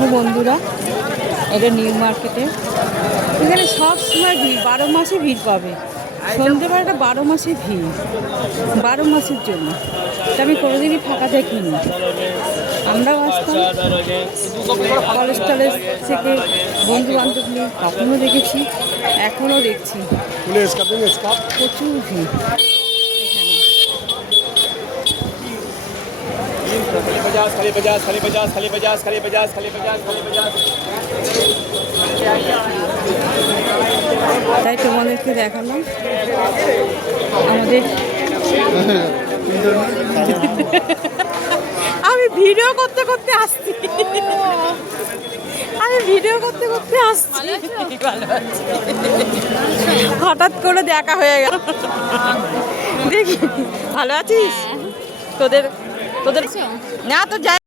দেখো বন্ধুরা, এটা নিউ মার্কেটে। এখানে সব সময় ভিড়, 12 মাসে ভিড় পাবে। সন্ধ্যেবেলাটা 12 মাসে ভিড়, 12 মাসের জন্য। এটা আমি কোনোদিনই ফাঁকা দেখিনি। আমরাও আসতাম কলেজ টলেজ থেকে, বন্ধু বান্ধব নিয়ে, কখনও দেখেছি, এখনও দেখছি প্রচুর ভিড় এখানে। তাই তোমাদেরকে দেখালাম আমাদের। আমি ভিডিও করতে করতে আসছি, হঠাৎ করে দেখা হয়ে গেল। দেখি ভালো আছিস? তোদের না তো যাই।